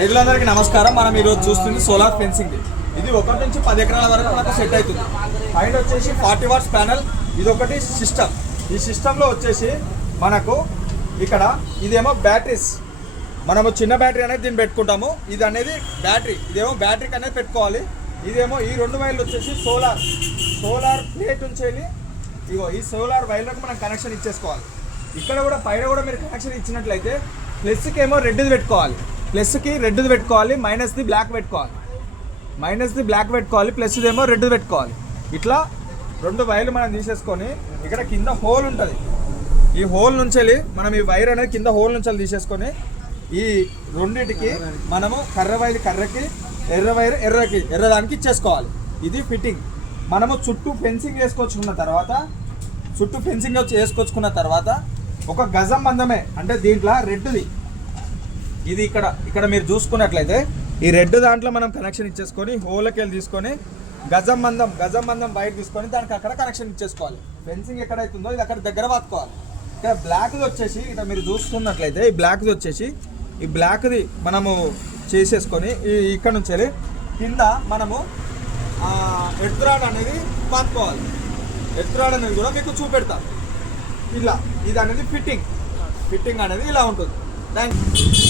రైతులందరికీ నమస్కారం. మనం ఈరోజు చూస్తుంది సోలార్ ఫెన్సింగ్. ఇది 1 నుంచి 10 ఎకరాల వరకు మనకు సెట్ అవుతుంది. పైన వచ్చేసి 40 వాట్స్ ప్యానల్, ఇది ఒకటి సిస్టమ్. ఈ సిస్టంలో వచ్చేసి మనకు ఇక్కడ ఇదేమో బ్యాటరీస్, మనము చిన్న బ్యాటరీ అనేది దీన్ని పెట్టుకుంటాము. ఇది అనేది బ్యాటరీ, ఇదేమో బ్యాటరీకి అనేది పెట్టుకోవాలి. ఇదేమో ఈ 2 వైర్లు వచ్చేసి సోలార్ ప్లేట్ ఉంచేది. ఇగో ఈ సోలార్ వైర్లకు మనం కనెక్షన్ ఇచ్చేసుకోవాలి. ఇక్కడ కూడా పైన కూడా మీరు కనెక్షన్ ఇచ్చినట్లయితే ప్లస్కి ఏమో రెడ్ది పెట్టుకోవాలి, ప్లస్కి రెడ్ది పెట్టుకోవాలి, మైనస్ది బ్లాక్ పెట్టుకోవాలి, ప్లస్ది ఏమో రెడ్ది పెట్టుకోవాలి. ఇట్లా 2 వైర్లు మనం తీసేసుకొని ఇక్కడ కింద హోల్ ఉంటుంది. ఈ హోల్ నుంచి మనం ఈ వైర్ అనేది కింద హోల్ నుంచి తీసేసుకొని ఈ రెండింటికి మనము కర్ర వైర్ కర్రకి, ఎర్ర వైర్ ఎర్రదానికి ఇచ్చేసుకోవాలి. ఇది ఫిట్టింగ్. మనము చుట్టూ ఫెన్సింగ్ వేసుకొచ్చుకున్న తర్వాత ఒక గజం మందమే, అంటే దీంట్లో రెడ్ది ఇది ఇక్కడ మీరు చూసుకున్నట్లయితే ఈ రెడ్ దాంట్లో మనం కనెక్షన్ ఇచ్చేసుకొని హోల్కి వెళ్ళి తీసుకొని గజం మందం వైర్ తీసుకొని దానికి అక్కడ కనెక్షన్ ఇచ్చేసుకోవాలి. ఫెన్సింగ్ ఎక్కడైతుందో ఇది అక్కడ దగ్గర పాతుకోవాలి. ఇక్కడ బ్లాక్ది వచ్చేసి ఇక్కడ మీరు చూసుకున్నట్లయితే ఈ బ్లాక్ది మనము చేసేసుకొని ఇక్కడ నుంచి వెళ్ళి కింద మనము ఎత్తురాడ్ అనేది పాతుకోవాలి. ఎత్తురాడ్ అనేది కూడా మీకు చూపెడతాం. ఇలా ఇది అనేది ఫిట్టింగ్ అనేది ఇలా ఉంటుంది. Thank you.